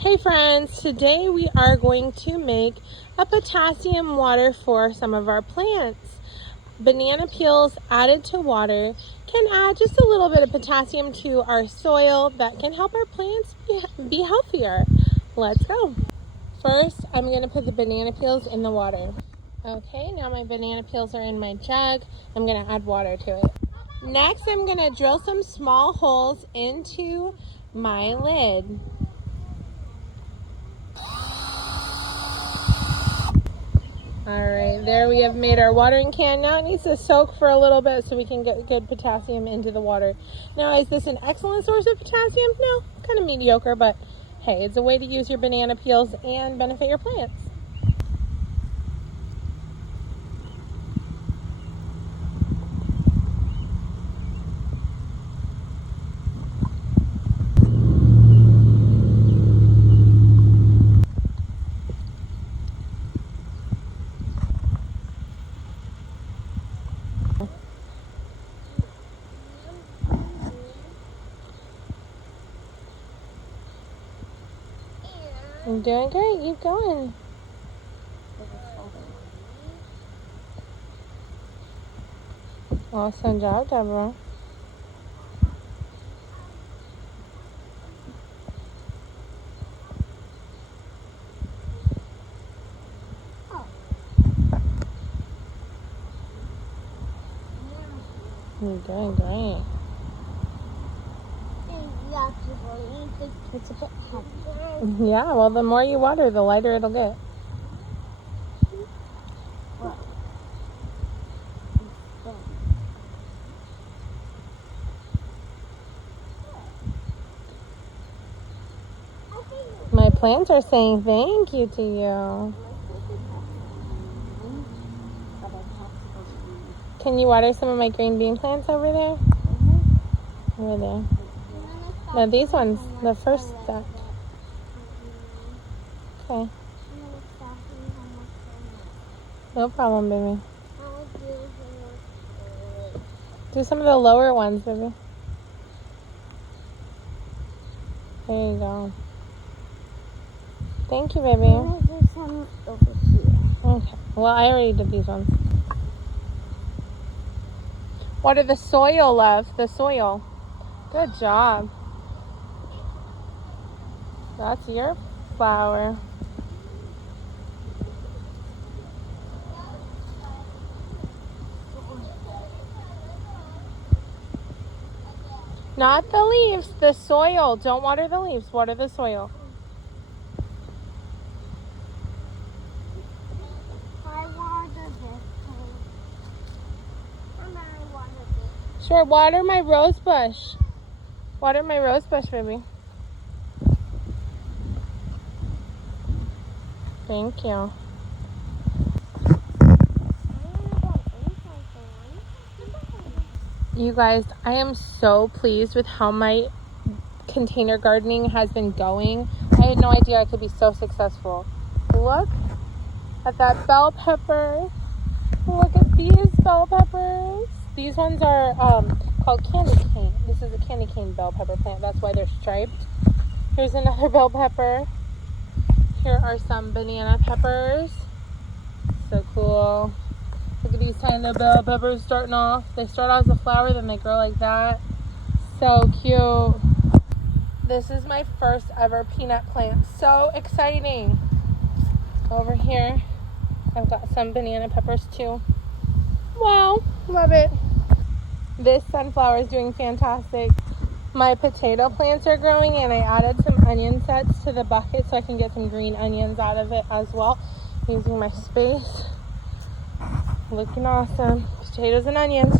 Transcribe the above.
Hey friends, today we are going to make a potassium water for some of our plants. Banana peels added to water can add just a little bit of potassium to our soil that can help our plants be healthier. Let's go. First, I'm going to put the banana peels in the water. Okay, now my banana peels are in my jug. I'm going to add water to it. Next, I'm going to drill some small holes into my lid. Alright, there we have made our watering can. Now it needs to soak for a little bit so we can get good potassium into the water. Now, is this an excellent source of potassium? No, kind of mediocre, but hey, it's a way to use your banana peels and benefit your plants. You're doing great. Keep going. Awesome job, Deborah. You're doing great. It's a bit heavy. Yeah, well, the more you water, the lighter it'll get. My plants are saying thank you to you. Can you water some of my green bean plants over there? Over there. No, these ones, the first step. Okay. No problem, baby. Do some of the lower ones, baby. There you go. Thank you, baby. Some over here. Okay. Well, I already did these ones. Water the soil, love. The soil. Good job. That's your flower. Not the leaves, the soil. Don't water the leaves. Water the soil. I water this thing. And then I water this. Sure, water my rose bush. Water my rose bush, baby. Thank you. You guys, I am so pleased with how my container gardening has been going. I had no idea I could be so successful. Look at that bell pepper. Look at these bell peppers. These ones are called candy cane. This is a candy cane bell pepper plant. That's why they're striped. Here's another bell pepper. Here are some banana peppers. So cool. Look at these tiny little bell peppers starting off. They start off as a flower, then they grow like that. So cute. This is my first ever peanut plant. So exciting. Over here, I've got some banana peppers too. Wow, love it. This sunflower is doing fantastic. My potato plants are growing, and I added some onion sets to the bucket so I can get some green onions out of it as well, using my space. Looking awesome. Potatoes and onions.